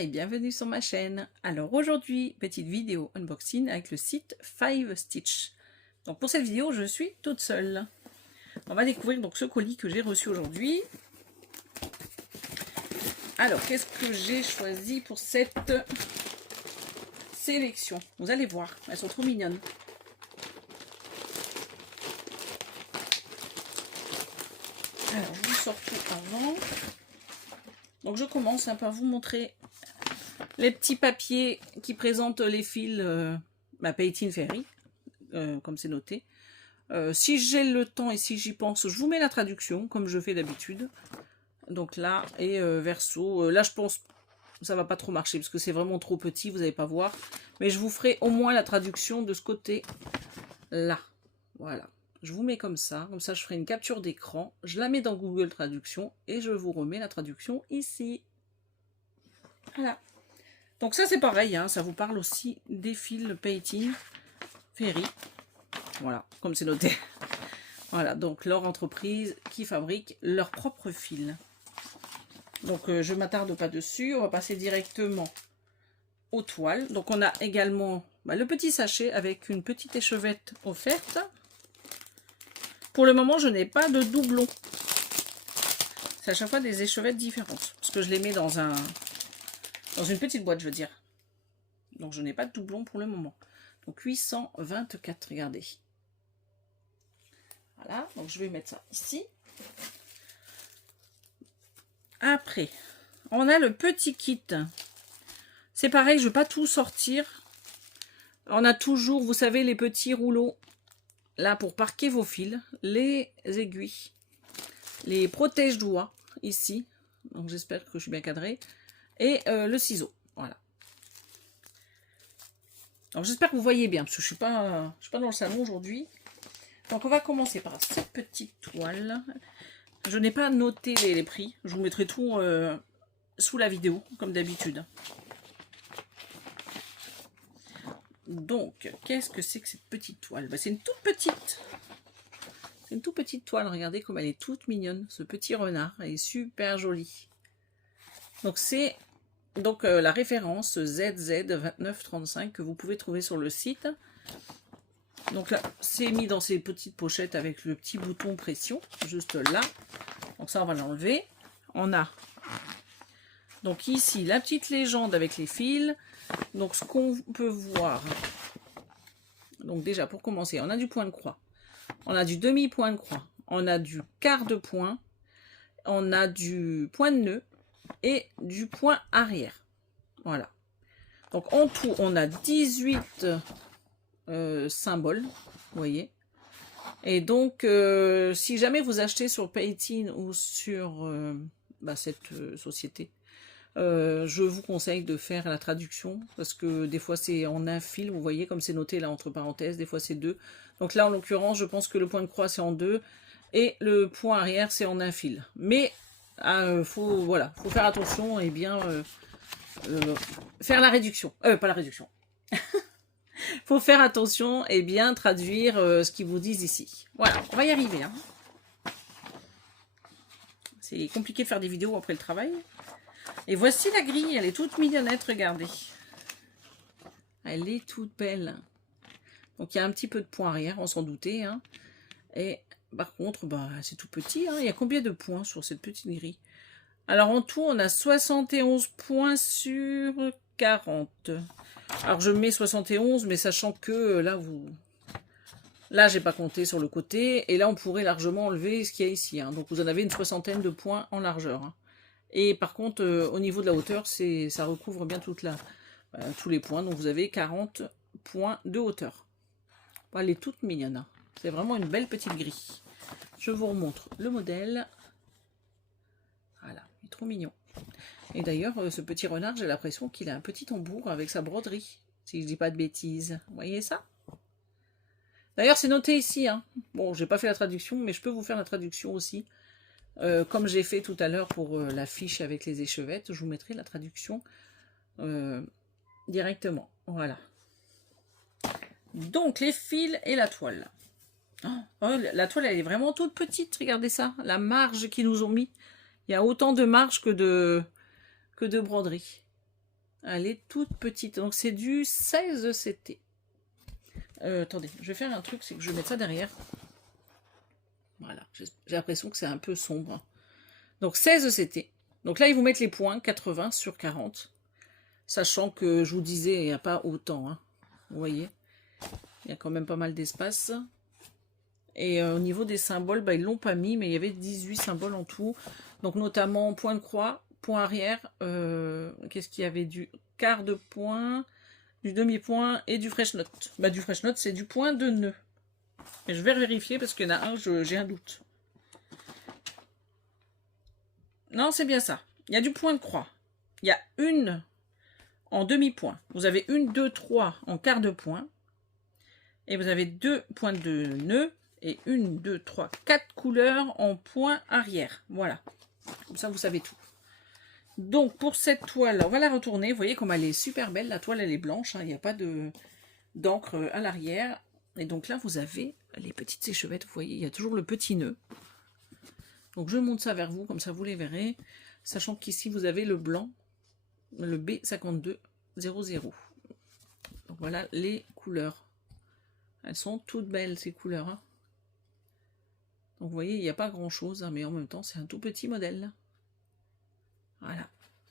et bienvenue sur ma chaîne. Alors aujourd'hui, petite vidéo unboxing avec le site 5 Stitch. Donc pour cette vidéo, je suis toute seule. On va découvrir donc ce colis que j'ai reçu aujourd'hui. Alors, qu'est-ce que j'ai choisi pour cette sélection? Vous allez voir, elles sont trop mignonnes. Alors, je vous sors tout avant. Donc je commence par vous montrer les petits papiers qui présentent les fils Painting Fairy, comme c'est noté. Si j'ai le temps et si j'y pense, je vous mets la traduction, comme je fais d'habitude. Donc là, et verso, là je pense que ça va pas trop marcher, parce que c'est vraiment trop petit, vous n'allez pas voir. Mais je vous ferai au moins la traduction de ce côté-là. Voilà. Je vous mets comme ça je ferai une capture d'écran, je la mets dans Google Traduction et je vous remets la traduction ici. Voilà. Donc ça c'est pareil, hein, ça vous parle aussi des fils Painting Fairy. Voilà, comme c'est noté. Voilà, donc leur entreprise qui fabrique leurs propres fils. Donc je ne m'attarde pas dessus, on va passer directement aux toiles. Donc on a également le petit sachet avec une petite échevette offerte. Pour le moment, je n'ai pas de doublon. C'est à chaque fois des échevettes différentes. Parce que je les mets dans une petite boîte, je veux dire. Donc, je n'ai pas de doublon pour le moment. Donc, 824, regardez. Voilà, donc je vais mettre ça ici. Après, on a le petit kit. C'est pareil, je ne vais pas tout sortir. On a toujours, vous savez, les petits rouleaux. Là, pour parquer vos fils, les aiguilles, les protège-doigts, ici. Donc, j'espère que je suis bien cadrée. Et le ciseau, voilà. Alors, j'espère que vous voyez bien, parce que je suis pas dans le salon aujourd'hui. Donc, on va commencer par cette petite toile. Je n'ai pas noté les prix. Je vous mettrai tout sous la vidéo, comme d'habitude. Donc, qu'est-ce que c'est que cette petite toile? C'est une toute petite. C'est une toute petite toile. Regardez comme elle est toute mignonne. Ce petit renard, elle est super jolie. Donc, c'est la référence ZZ2935 que vous pouvez trouver sur le site. Donc là, c'est mis dans ces petites pochettes avec le petit bouton pression, juste là. Donc ça, on va l'enlever. On a donc ici la petite légende avec les fils. Donc ce qu'on peut voir, donc déjà pour commencer, on a du point de croix, on a du demi-point de croix, on a du quart de point, on a du point de nœud et du point arrière. Voilà. Donc en tout, on a 18 symboles, vous voyez. Et donc, si jamais vous achetez sur Painting ou sur cette société, je vous conseille de faire la traduction parce que des fois c'est en un fil, vous voyez comme c'est noté là entre parenthèses, des fois c'est deux. Donc là en l'occurrence je pense que le point de croix c'est en deux et le point arrière c'est en un fil. Mais faut faire attention et bien faire la réduction, pas la réduction. Faut faire attention et bien traduire ce qu'ils vous disent ici. Voilà, on va y arriver. Hein. C'est compliqué de faire des vidéos après le travail. Et voici la grille, elle est toute mignonnette, regardez. Elle est toute belle. Donc il y a un petit peu de point arrière, on s'en doutait. Hein. Et par contre, c'est tout petit. Hein. Il y a combien de points sur cette petite grille? Alors en tout, on a 71 points sur 40. Alors je mets 71, mais sachant que là, j'ai pas compté sur le côté. Et là, on pourrait largement enlever ce qu'il y a ici. Hein. Donc vous en avez une soixantaine de points en largeur. Hein. Et par contre, au niveau de la hauteur, ça recouvre bien tous les points. Donc vous avez 40 points de hauteur. Elle est toute mignonne. Hein. C'est vraiment une belle petite grille. Je vous remontre le modèle. Voilà, il est trop mignon. Et d'ailleurs, ce petit renard, j'ai l'impression qu'il a un petit tambour avec sa broderie. Si je dis pas de bêtises. Vous voyez ça? D'ailleurs, c'est noté ici. Hein. Bon, j'ai pas fait la traduction, mais je peux vous faire la traduction aussi. Comme j'ai fait tout à l'heure pour la fiche avec les échevettes, je vous mettrai la traduction directement. Voilà. Donc, les fils et la toile. Oh, la toile, elle est vraiment toute petite. Regardez ça. La marge qu'ils nous ont mis. Il y a autant de marge que de broderie. Elle est toute petite. Donc c'est du 16 CT. Attendez, je vais faire un truc, c'est que je vais mettre ça derrière. Voilà, j'ai l'impression que c'est un peu sombre. Donc 16 CT. Donc là, ils vous mettent les points, 80 sur 40. Sachant que, je vous disais, il n'y a pas autant. Hein. Vous voyez, il y a quand même pas mal d'espace. Et au niveau des symboles, bah, ils ne l'ont pas mis, mais il y avait 18 symboles en tout. Donc notamment point de croix, point arrière, qu'est-ce qu'il y avait, du quart de point, du demi-point et du fresh note. Bah, du fresh note, c'est du point de nœud. Et je vais vérifier parce qu'il y en a un, j'ai un doute. Non, c'est bien ça. Il y a du point de croix. Il y a une en demi-point. Vous avez une, deux, trois en quart de point. Et vous avez 2 points de nœud. Et 1, 2, 3, 4 couleurs en point arrière. Voilà. Comme ça, vous savez tout. Donc, pour cette toile, on va la retourner. Vous voyez comme elle est super belle. La toile, elle est blanche. Hein. Il n'y a pas d'encre à l'arrière. Et donc là, vous avez les petites échevettes. Vous voyez, il y a toujours le petit nœud. Donc, je monte ça vers vous. Comme ça, vous les verrez. Sachant qu'ici, vous avez le blanc. Le B5200. Donc, voilà les couleurs. Elles sont toutes belles, ces couleurs. Hein. Donc vous voyez, il n'y a pas grand chose, hein, mais en même temps, c'est un tout petit modèle. Voilà.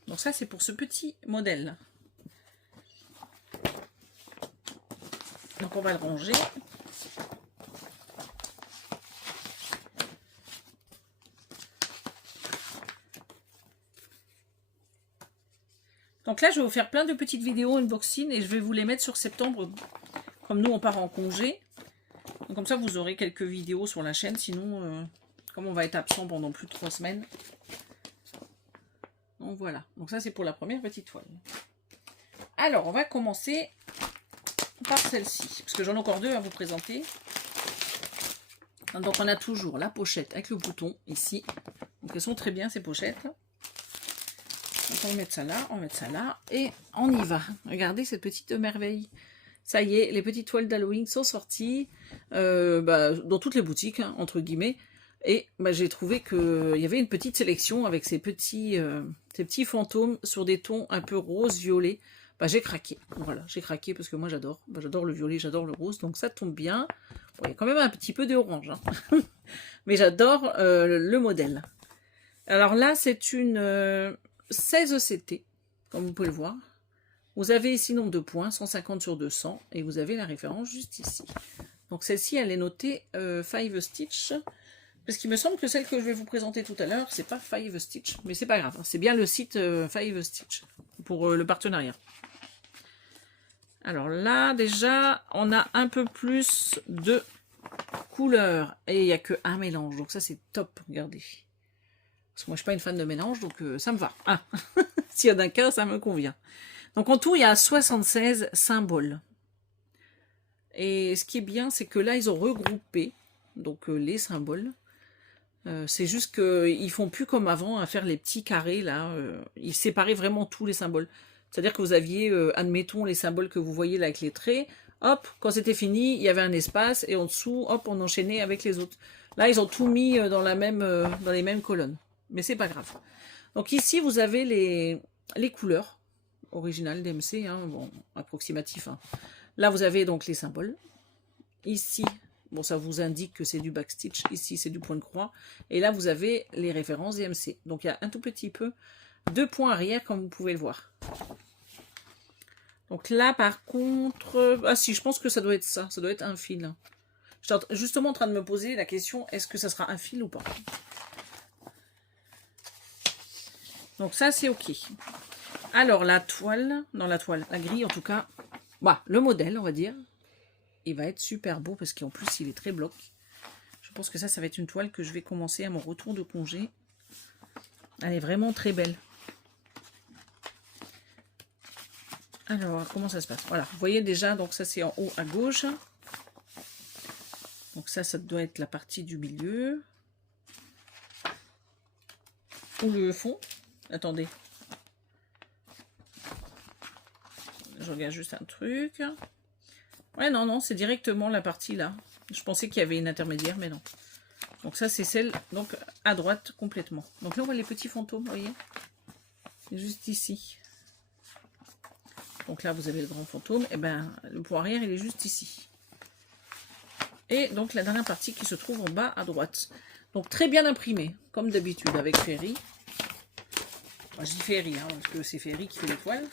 Donc ça, c'est pour ce petit modèle. Donc on va le ranger. Donc là, je vais vous faire plein de petites vidéos unboxing et je vais vous les mettre sur septembre. Comme nous, on part en congé. Donc comme ça, vous aurez quelques vidéos sur la chaîne. Sinon, comme on va être absent pendant plus de 3 semaines. Donc voilà. Donc ça, c'est pour la première petite toile. Alors, on va commencer par celle-ci. Parce que j'en ai encore 2 à vous présenter. Donc on a toujours la pochette avec le bouton ici. Donc elles sont très bien ces pochettes. Donc on va mettre ça là, on va mettre ça là. Et on y va. Regardez cette petite merveille. Ça y est, les petites toiles d'Halloween sont sorties dans toutes les boutiques, hein, entre guillemets. Et j'ai trouvé qu'il y avait une petite sélection avec ces petits fantômes sur des tons un peu rose-violet. J'ai craqué. Voilà, j'ai craqué parce que moi j'adore. J'adore le violet, j'adore le rose, donc ça tombe bien. Bon, il y a quand même un petit peu d'orange. Hein. Mais j'adore le modèle. Alors là, c'est une 16 CT, comme vous pouvez le voir. Vous avez ici nombre de points, 150 sur 200, et vous avez la référence juste ici. Donc celle-ci, elle est notée 5 Stitch, parce qu'il me semble que celle que je vais vous présenter tout à l'heure, c'est pas 5 Stitch, mais c'est pas grave, hein, c'est bien le site 5 Stitch, pour le partenariat. Alors là, déjà, on a un peu plus de couleurs, et il n'y a qu'un mélange, donc ça c'est top, regardez. Parce que moi je suis pas une fan de mélange, donc ça me va. Ah. S'il y en a qu'un, ça me convient. Donc en tout, il y a 76 symboles. Et ce qui est bien, c'est que là, ils ont regroupé donc les symboles. C'est juste qu'ils font plus comme avant à faire les petits carrés là. Ils séparaient vraiment tous les symboles. C'est-à-dire que vous aviez, admettons, les symboles que vous voyez là avec les traits. Hop, quand c'était fini, il y avait un espace et en dessous, hop, on enchaînait avec les autres. Là, ils ont tout mis dans les mêmes colonnes. Mais c'est pas grave. Donc ici, vous avez les couleurs originales d'MC, hein, bon, approximatif. Hein. Là, vous avez donc les symboles. Ici, bon, ça vous indique que c'est du backstitch. Ici, c'est du point de croix. Et là, vous avez les références DMC. Donc, il y a un tout petit peu de points arrière, comme vous pouvez le voir. Donc là, par contre... Ah si, je pense que ça doit être ça. Ça doit être un fil. Je suis justement en train de me poser la question, est-ce que ça sera un fil ou pas? Donc ça, c'est OK. Alors, la toile, la grille en tout cas, le modèle, on va dire, il va être super beau parce qu'en plus, il est très bloc. Je pense que ça va être une toile que je vais commencer à mon retour de congé. Elle est vraiment très belle. Alors, comment ça se passe? Voilà, vous voyez déjà, donc ça c'est en haut à gauche. Donc ça doit être la partie du milieu. Ou le fond. Attendez. Je regarde juste un truc. Ouais, non, c'est directement la partie là. Je pensais qu'il y avait une intermédiaire, mais non. Donc ça, c'est celle donc à droite complètement. Donc là, on voit les petits fantômes, vous voyez? Juste ici. Donc là, vous avez le grand fantôme. Et ben, le pont arrière, il est juste ici. Et donc, la dernière partie qui se trouve en bas à droite. Donc, très bien imprimé, comme d'habitude, avec Ferry. Enfin, je dis Ferry, hein, parce que c'est Ferry qui fait les toiles.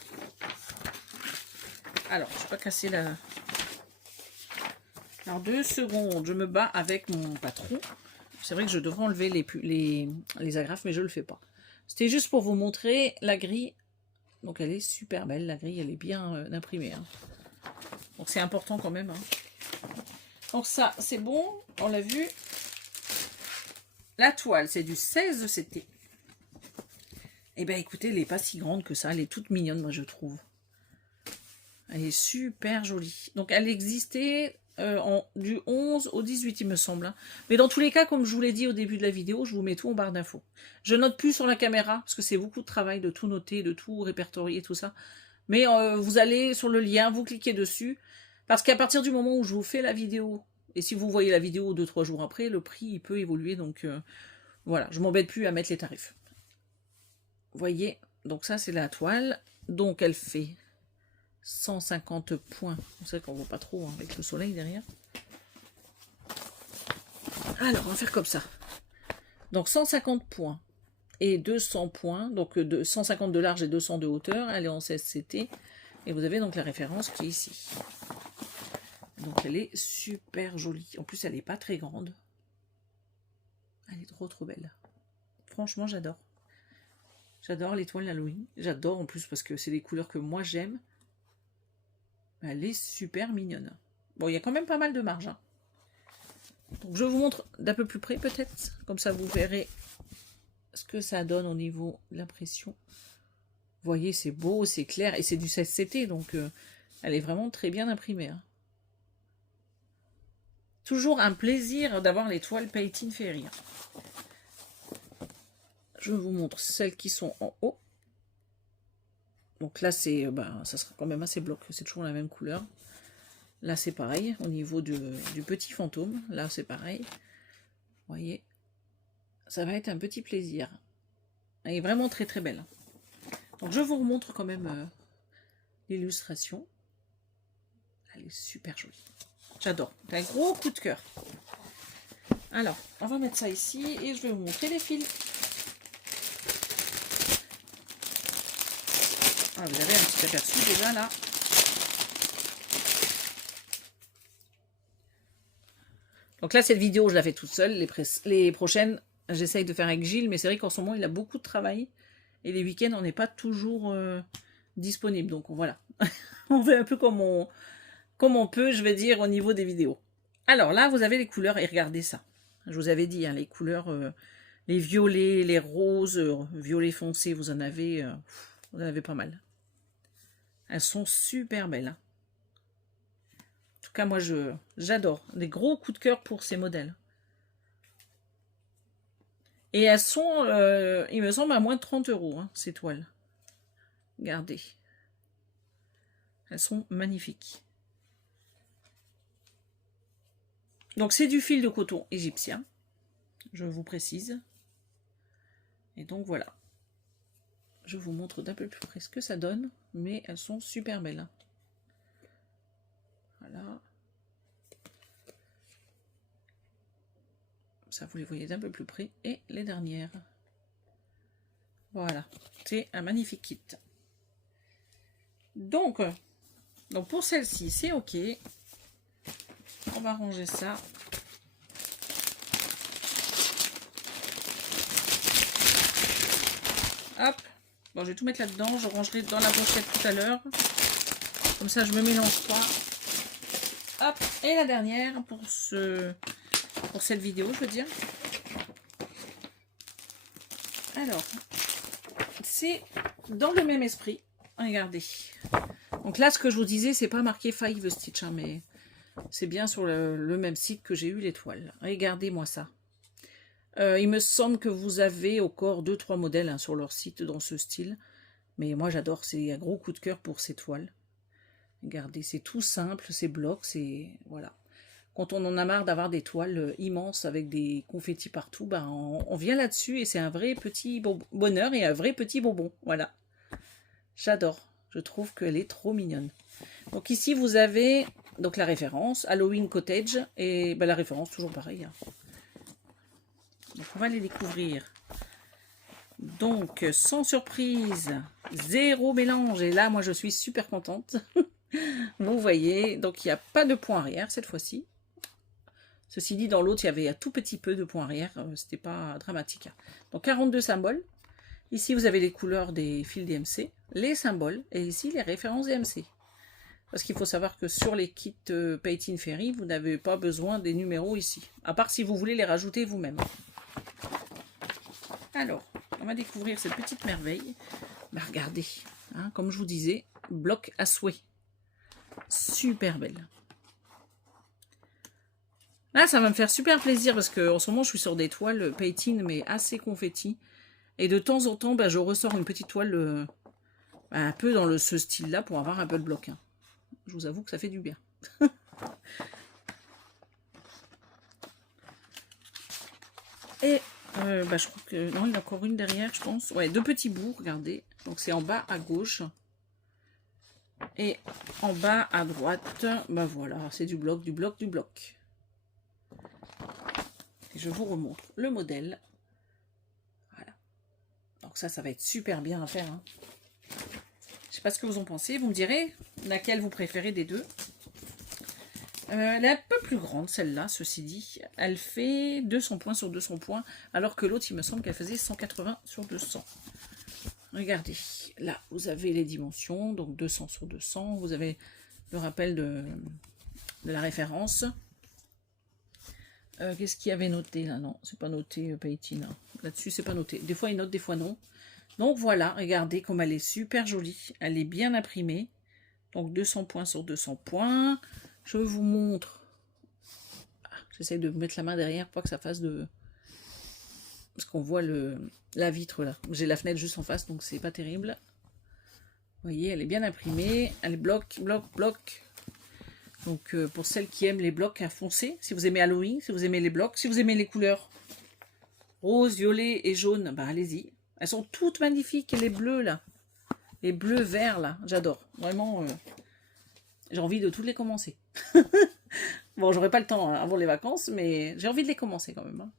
Alors, je ne vais pas casser la... Alors, 2 secondes, je me bats avec mon patron. C'est vrai que je devrais enlever les agrafes, mais je ne le fais pas. C'était juste pour vous montrer la grille. Donc, elle est super belle, la grille, elle est bien imprimée. Hein. Donc, c'est important quand même. Hein. Donc, ça, c'est bon, on l'a vu. La toile, c'est du 16 de CT. Eh bien, écoutez, elle n'est pas si grande que ça. Elle est toute mignonne, moi, je trouve. Elle est super jolie. Donc, elle existait du 11 au 18, il me semble. Hein. Mais dans tous les cas, comme je vous l'ai dit au début de la vidéo, je vous mets tout en barre d'infos. Je note plus sur la caméra, parce que c'est beaucoup de travail de tout noter, de tout répertorier, tout ça. Mais vous allez sur le lien, vous cliquez dessus. Parce qu'à partir du moment où je vous fais la vidéo, et si vous voyez la vidéo 2-3 jours après, le prix, il peut évoluer. Donc, voilà, je m'embête plus à mettre les tarifs. Vous voyez, donc ça, c'est la toile. Donc, elle fait 150 points. On sait qu'on ne voit pas trop hein, avec le soleil derrière. Alors, on va faire comme ça. Donc, 150 points et 200 points. Donc, 150 de large et 200 de hauteur. Elle est en 16 CT. Et vous avez donc la référence qui est ici. Donc, elle est super jolie. En plus, elle n'est pas très grande. Elle est trop, trop belle. Franchement, j'adore. J'adore les toiles Halloween. J'adore en plus parce que c'est des couleurs que moi, j'aime. Elle est super mignonne. Bon, il y a quand même pas mal de marge. Hein. Donc, je vous montre d'un peu plus près, peut-être. Comme ça, vous verrez ce que ça donne au niveau de l'impression. Vous voyez, c'est beau, c'est clair. Et c'est du 16 CT, donc elle est vraiment très bien imprimée. Hein. Toujours un plaisir d'avoir les toiles Painting Ferry. Je vous montre celles qui sont en haut. Donc là, c'est, ça sera quand même assez bloc. C'est toujours la même couleur. Là, c'est pareil. Au niveau du petit fantôme, là, c'est pareil. Vous voyez, ça va être un petit plaisir. Elle est vraiment très, très belle. Donc, je vous remontre quand même l'illustration. Elle est super jolie. J'adore. C'est un gros coup de cœur. Alors, on va mettre ça ici et je vais vous montrer les fils. Ah, vous avez un petit aperçu déjà là. Donc là, cette vidéo, je la fais toute seule. Les prochaines, j'essaye de faire avec Gilles, mais c'est vrai qu'en ce moment, il a beaucoup de travail. Et les week-ends, on n'est pas toujours disponible. Donc voilà, on fait un peu comme on peut, je vais dire, au niveau des vidéos. Alors là, vous avez les couleurs, et regardez ça. Je vous avais dit, hein, les couleurs, les violets, les roses, violet foncé, vous en avez pas mal. Elles sont super belles. Hein. En tout cas, moi, j'adore. Des gros coups de cœur pour ces modèles. Et elles sont, il me semble, à moins de 30 €, hein, ces toiles. Regardez. Elles sont magnifiques. Donc, c'est du fil de coton égyptien. Je vous précise. Et donc, voilà. Je vous montre d'un peu plus près ce que ça donne. Mais elles sont super belles. Hein. Voilà. Ça, vous les voyez d'un peu plus près. Et les dernières. Voilà. C'est un magnifique kit. Donc pour celle-ci, c'est OK. On va ranger ça. Hop. Bon, je vais tout mettre là-dedans. Je rangerai dans la pochette tout à l'heure. Comme ça, je me mélange pas. Hop. Et la dernière pour cette vidéo, je veux dire. Alors, c'est dans le même esprit. Regardez. Donc là, ce que je vous disais, c'est pas marqué Five Stitch, hein, mais c'est bien sur le même site que j'ai eu les toiles. Regardez-moi ça. Il me semble que vous avez encore 2-3 modèles hein, sur leur site dans ce style. Mais moi, j'adore. C'est un gros coup de cœur pour ces toiles. Regardez, c'est tout simple, c'est bloc, c'est... Voilà. Quand on en a marre d'avoir des toiles immenses avec des confettis partout, ben on vient là-dessus et c'est un vrai petit bonheur et un vrai petit bonbon. Voilà. J'adore. Je trouve qu'elle est trop mignonne. Donc ici, vous avez donc la référence, Halloween Cottage, et ben, la référence, toujours pareil. Hein. Donc on va les découvrir. Donc, sans surprise, 0 mélange. Et là, moi, je suis super contente. Vous voyez, donc il n'y a pas de point arrière cette fois-ci. Ceci dit, dans l'autre, il y avait un tout petit peu de point arrière. C'était pas dramatique. Donc, 42 symboles. Ici, vous avez les couleurs des fils DMC, les symboles, et ici, les références DMC. Parce qu'il faut savoir que sur les kits Painting Fairy, vous n'avez pas besoin des numéros ici. À part si vous voulez les rajouter vous-même. Alors, on va découvrir cette petite merveille. Bah, regardez, hein, comme je vous disais, bloc à souhait. Super belle. Là, ça va me faire super plaisir parce qu'en ce moment, je suis sur des toiles painting, mais assez confetti. Et de temps en temps, bah, je ressors une petite toile un peu dans ce style-là pour avoir un peu de bloc. Hein. Je vous avoue que ça fait du bien. Et bah, je crois que... Non, il y en a encore une derrière, je pense. Ouais, 2 petits bouts, regardez. Donc, c'est en bas à gauche. Et en bas à droite, bah voilà, c'est du bloc, du bloc, du bloc. Et je vous remontre le modèle. Voilà. Donc ça va être super bien à faire. Hein. Je sais pas ce que vous en pensez. Vous me direz laquelle vous préférez des deux. Elle est un peu plus grande, celle-là, ceci dit. Elle fait 200 points sur 200 points, alors que l'autre, il me semble qu'elle faisait 180 sur 200. Regardez, là, vous avez les dimensions, donc 200 sur 200. Vous avez le rappel de la référence. Qu'est-ce qu'il y avait noté, là? Non, c'est pas noté, Painting. Là-dessus, c'est pas noté. Des fois, il note, des fois, non. Donc, voilà, regardez comme elle est super jolie. Elle est bien imprimée. Donc, 200 points sur 200 points. Je vous montre. J'essaie de mettre la main derrière pour que ça fasse de... Parce qu'on voit la vitre là. J'ai la fenêtre juste en face, donc c'est pas terrible. Vous voyez, elle est bien imprimée. Elle bloque, bloc, bloc. Donc pour celles qui aiment les blocs à foncer, si vous aimez Halloween, si vous aimez les blocs, si vous aimez les couleurs rose, violet et jaune, bah allez-y. Elles sont toutes magnifiques. Et les bleus là. Les bleus verts là. J'adore. Vraiment, j'ai envie de toutes les commencer. Bon, j'aurai pas le temps hein, avant les vacances, mais j'ai envie de les commencer quand même. Hein.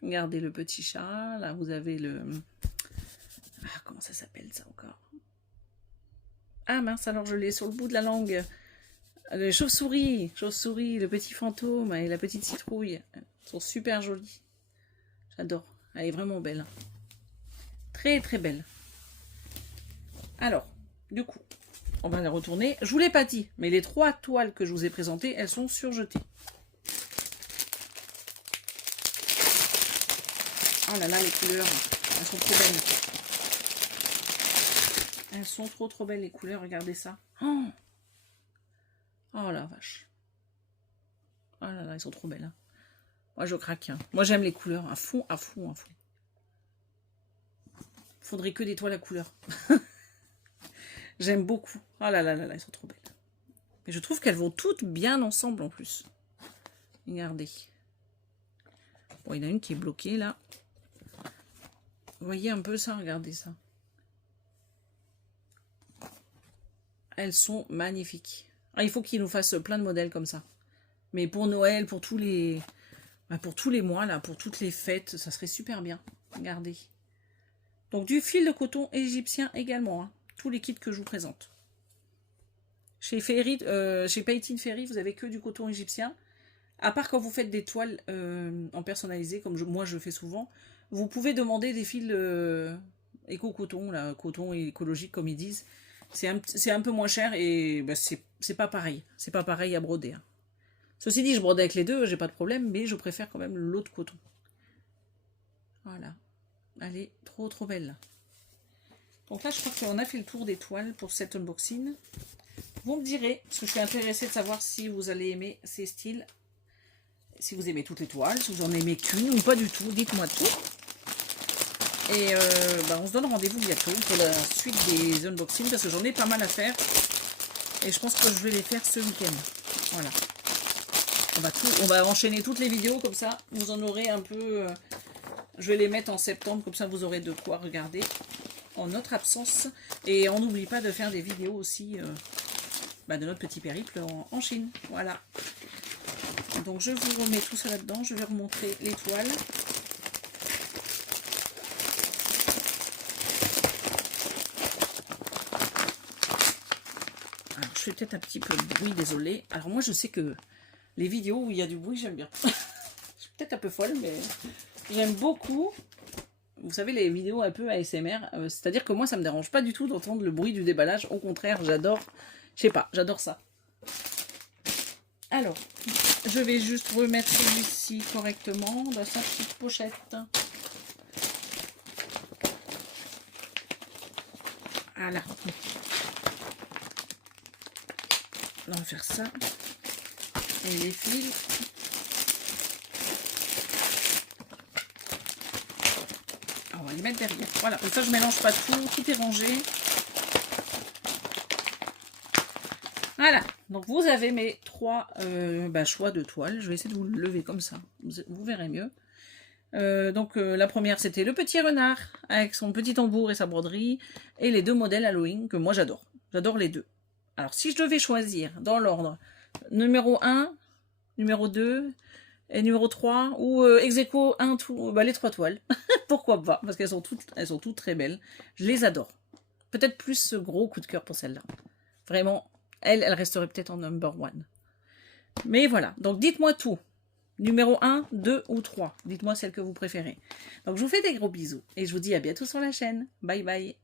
Regardez le petit chat. Là, vous avez le... Ah, comment ça s'appelle ça encore? Ah mince, alors je l'ai sur le bout de la langue. Le chauve-souris. Chauve-souris, le petit fantôme et la petite citrouille. Elles sont super jolies. J'adore. Elle est vraiment belle. Très, très belle. Alors, du coup, on va la retourner. Je vous l'ai pas dit, mais les 3 toiles que je vous ai présentées, elles sont surjetées. Oh là là, les couleurs, elles sont trop belles. Elles sont trop belles, les couleurs, regardez ça. Oh, oh la vache. Oh là là, elles sont trop belles. Hein. Moi, je craque. Hein. Moi, j'aime les couleurs à fond, à fond, à fond. Faudrait que des toiles à couleurs. J'aime beaucoup. Oh là là là là, elles sont trop belles. Mais je trouve qu'elles vont toutes bien ensemble en plus. Regardez. Bon, il y en a une qui est bloquée là. Vous voyez un peu ça, regardez ça. Elles sont magnifiques. Ah, il faut qu'ils nous fassent plein de modèles comme ça. Mais pour Noël, pour tous les mois, là, pour toutes les fêtes, ça serait super bien. Regardez. Donc du fil de coton égyptien également. Hein. Tous les kits que je vous présente. Chez Painting Fairy, vous avez que du coton égyptien. À part quand vous faites des toiles en personnalisé, comme moi je le fais souvent, vous pouvez demander des fils éco-coton, là, coton écologique comme ils disent. C'est un peu moins cher et bah, c'est pas pareil. C'est pas pareil à broder. Hein. Ceci dit, je brode avec les deux, j'ai pas de problème, mais je préfère quand même l'autre coton. Voilà. Elle est trop belle. Là. Donc là, je crois qu'on a fait le tour des toiles pour cet unboxing. Vous me direz, parce que je suis intéressée de savoir si vous allez aimer ces styles. Si vous aimez toutes les toiles, si vous en aimez qu'une ou pas du tout, dites-moi tout. Et bah, on se donne rendez-vous bientôt pour la suite des unboxings parce que j'en ai pas mal à faire. Et je pense que je vais les faire ce week-end. Voilà. On va enchaîner toutes les vidéos comme ça. Vous en aurez un peu... je vais les mettre en septembre, comme ça vous aurez de quoi regarder en notre absence. Et on n'oublie pas de faire des vidéos aussi de notre petit périple en Chine. Voilà. Donc je vous remets tout ça là-dedans. Je vais remontrer les toiles. Alors je fais peut-être un petit peu de bruit, désolé. Alors moi je sais que les vidéos où il y a du bruit, j'aime bien. Je suis peut-être un peu folle, mais j'aime beaucoup. Vous savez, les vidéos un peu ASMR, c'est-à-dire que moi, ça me dérange pas du tout d'entendre le bruit du déballage. Au contraire, j'adore, je sais pas, j'adore ça. Alors, je vais juste remettre celui-ci correctement dans sa petite pochette. Voilà. On va faire ça. Et les fils. On va les mettre derrière. Voilà, comme ça je mélange pas tout est rangé. Voilà, donc vous avez mes 3 choix de toiles. Je vais essayer de vous le lever comme ça, vous verrez mieux. La première c'était le petit renard avec son petit tambour et sa broderie. Et les 2 modèles Halloween que moi j'adore. J'adore les 2. Alors si je devais choisir dans l'ordre, numéro 1, numéro 2... et numéro 3, ou ex aequo 1, les 3 toiles. Pourquoi pas? Parce qu'elles sont toutes très belles. Je les adore. Peut-être plus ce gros coup de cœur pour celle-là. Vraiment, elle resterait peut-être en number 1. Mais voilà, donc dites-moi tout. Numéro 1, 2 ou 3. Dites-moi celle que vous préférez. Donc je vous fais des gros bisous. Et je vous dis à bientôt sur la chaîne. Bye bye.